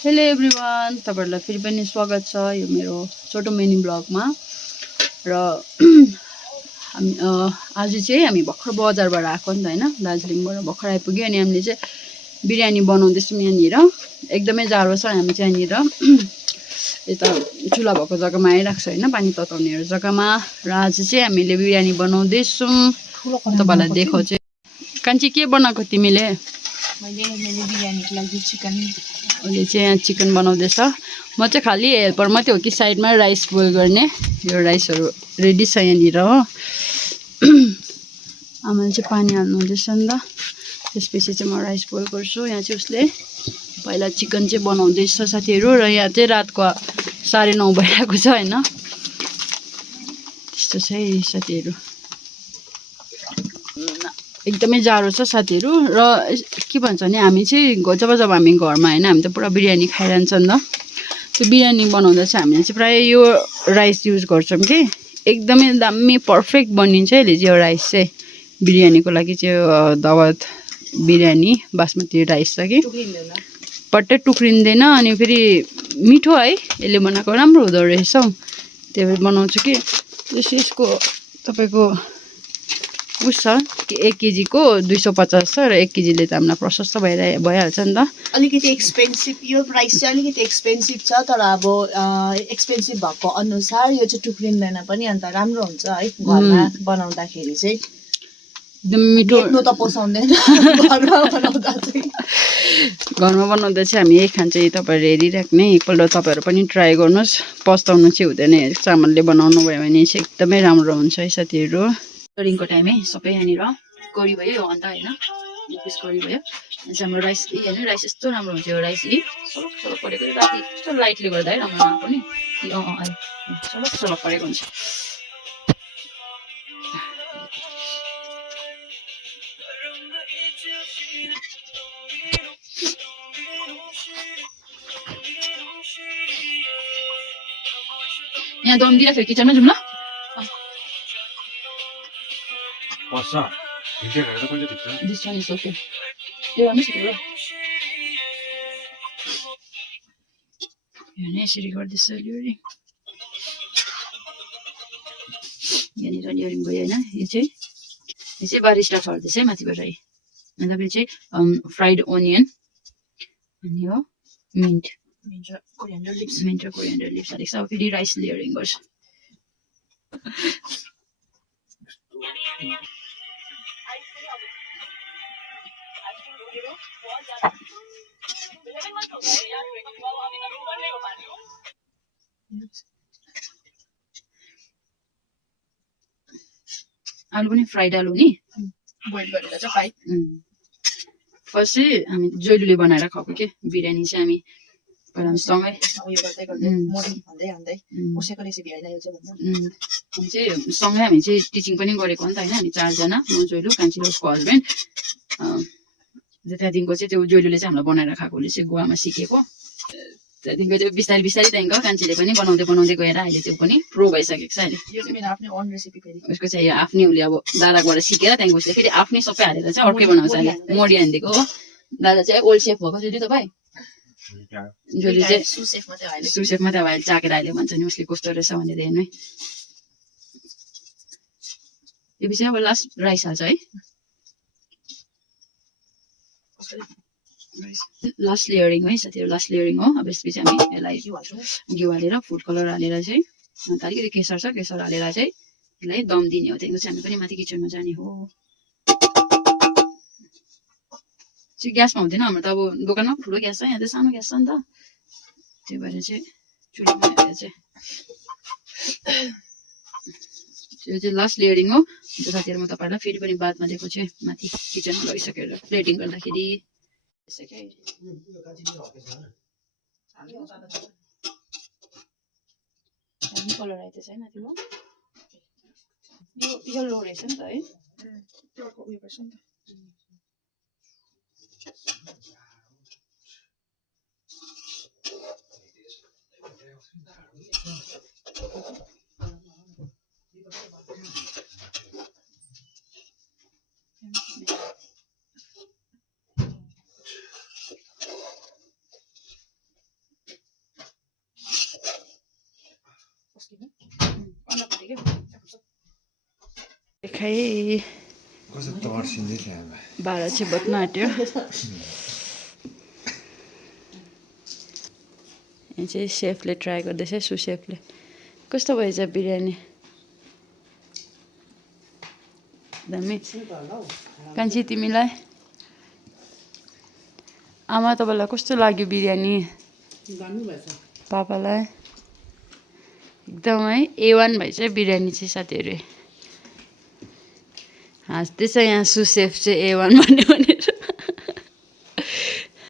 Hello everyone, तपाईहरुलाई फेरि पनि स्वागत छ यो मेरो छोटो मिनी ब्लगमा। र आज चाहिँ हामी भर्खर बजारबाट आएको नि त हैन, दार्जिलिङबाट भर्खर आइपुग्यो। अनि हामीले चाहिँ बिरयानी बनाउँदैछौँ यहाँनिर। एकदमै जाडो छ, हामी चाहिँ यहाँनिर यता चुला भएको जग्गामा आइराख्छ हैन, पानी तताउनेहरु जग्गामा। र आज चाहिँ हामीले बिरयानी बनाउँदैछौँ, तपाईहरुलाई देखाउँछु। कान्छी के बनाएको तिमीले? मैले बिरयानीको लागि चिकन। अहिले चाहिँ यहाँ चिकन बनाउँदैछ। म चाहिँ खालि हेल्पर मात्रै हो कि साइडमा राइस बोइल गर्ने। यो राइसहरू रेडी छ यहाँनिर हो। आमाले चाहिँ पानी हाल्नु हुँदैछ नि त। त्यसपछि चाहिँ म राइस बोइल गर्छु। यहाँ चाहिँ उसले पहिला चिकन चाहिँ बनाउँदैछ साथीहरू। र यहाँ चाहिँ रातको 9:30 भइरहेको छ हैन। त्यस्तो छ है साथीहरू। एकदमै जाडो छ साथीहरू। र के भन्छ भने हामी चाहिँ जब हामी घरमा हैन, हामी त पुरा बिरयानी खाइरहन्छ नि त। त्यो बिरयानी बनाउँदा चाहिँ हामीले चाहिँ प्राय यो राइस युज गर्छौँ कि एकदमै दामी पर्फेक्ट बनिन्छ है यो राइस चाहिँ। बिरयानीको लागि चाहिँ दावत बिरयानी बासमती राइस छ कि पट्टै टुक्रिँदैन। अनि फेरि मिठो है, यसले बनाएको राम्रो हुँदो रहेछ हौ। त्यो बनाउँछु कि यसको तपाईँको उस छ कि 1 केजीको 250 छ। र 1 केजीले त हामीलाई प्रशस्त भइहाल्छ नि त। अलिकति एक्सपेन्सिभ यो प्राइस चाहिँ अलिकति एक्सपेन्सिभ छ, तर अब एक्सपेन्सिभ भएको अनुसार यो चाहिँ टुक्रिँदैन पनि, अन्त राम्रो हुन्छ है घरमा बनाउँदाखेरि चाहिँ। एकदम मिठो देख्नु त पोसाउँदैन घरमा बनाउँदा चाहिँ। घरमा बनाउँदा चाहिँ हामी यही खान्छ। तपाईँहरू हेरिराख्ने, एकपल्ट तपाईँहरू पनि ट्राई गर्नुहोस्, पस्ताउनु चाहिँ हुँदैन। चामलले बनाउनु भयो भने चाहिँ एकदमै राम्रो हुन्छ है साथीहरू। करिङको टाइम है, सबै यहाँनिर करी भयो यो अन्त होइन, पिस करी भयो। यहाँ चाहिँ हाम्रो राइस होइन, राइस यस्तो राम्रो हुन्छ। यो राइस सलक सलक परेको राति यस्तो लाइटले गर्दा है राम्रो नआएको नि सलक सलक परेको हुन्छ। यहाँ दम दिँदाखेरि किचनमा जाउँ ल। This one is okay. Here, I'm sure. यहाँ यसरी गर्दैछ ल्याउरिङ। यहाँनिर ल्याउरिङ भयो होइन। यो चाहिँ बारिस्टा छर्दैछ है माथिबाट है। अन्त फेरि चाहिँ फ्राइड ओनियन अनि यो मिन्ट र कोरिएन्डर लिप्स हालेको छ। अब फेरि राइस ल्याउरिङ गर्छ। आलु पनि फ्राइड आलु नि बोइल गरेर चाहिँ फ्राई। फर्स्ट चाहिँ हामी जैलुले बनाएर खाएको के बिरयानी चाहिँ हामी पहिला सँगै उयो गर्दै गर्दै मोडी भन्दै भन्दै कसैको रेसिपी हैन यो चाहिँ भन्नु। हामी चाहिँ सँगै हामी चाहिँ टिचिङ पनि गरेको हो नि त हैन। हामी 4 जना, म जैलु, कान्छी र उसको हस्बेन्ड। त्यहाँदेखिको चाहिँ त्यो जैलुले चाहिँ हामीलाई बनाएर खाएकोले चाहिँ गोवामा सिकेको। त्यहाँदेखिको चाहिँ बिस्तारै त्यहाँदेखिको कान्छीले पनि बनाउँदै गएर अहिले चाहिँ पनि प्रो भइसकेको छ अहिले। यो चाहिँ मेरो आफ्नै ओन रेसिपी फेरि। उसको चाहिँ आफ्नै उसले अब दादाबाट सिकेर त्यहाँदेखि उसले फेरि आफ्नै सबै हालेर चाहिँ अर्कै बनाउँछ अहिले। मोडी हानिदिएको हो। दादा चाहिँ ओल्ड सेफ भएको जति तपाईँ जति चाहिँ सुसेफ मात्रै अब अहिले चाकेर अहिले भन्छ नि उसले कस्तो रहेछ भनेर हेर्नु है। यो पछि अब लास्ट राइस हाल्छ है। लास्ट लेयरिङ है साथीहरू, लास्ट लेयरिङ हो। अब यसपछि हामी यसलाई घिउ हालेर फुड कलर हालेर चाहिँ अन्त अलिकति केसर छ, केसर हालेर चाहिँ यसलाई दम दिने हो। त्यहाँदेखि चाहिँ हामी पनि माथि किचनमा जाने हो। चाहिँ ग्यासमा हुँदैन हाम्रो त, अब दोकानमा ठुलो ग्यास छ, यहाँ त सानो ग्यास छ नि त। त्यही भएर चाहिँ चुलोमा हेरेर चाहिँ यो चाहिँ लास्ट लेयरिङ हो। साथीहरू म तपाईँहरूलाई फेरि पनि बादमा दिएको छु माथि किचनमा लगिसकेर प्लेटिङ गर्दाखेरि। कलर आइदिएछ है माथिको। यो यल्लो रहेछ नि त है। उयो गर्छ नि त। खाएँ। कस्तो तर्सिँदै थियो आमा। भाडा चाहिँ बत्न आँट्यो। यहाँ चाहिँ सेफले ट्राई गर्दैछ, सुसेफले। कस्तो भएछ बिरयानी? दामी। कान्छी तिमीलाई? आमा तपाईँलाई कस्तो लाग्यो बिरयानी? पापालाई एकदमै A1 भएछ बिरयानी चाहिँ साथीहरू। हाँस्दैछ यहाँ सुसेफ चाहिँ A1 भन्यो भने।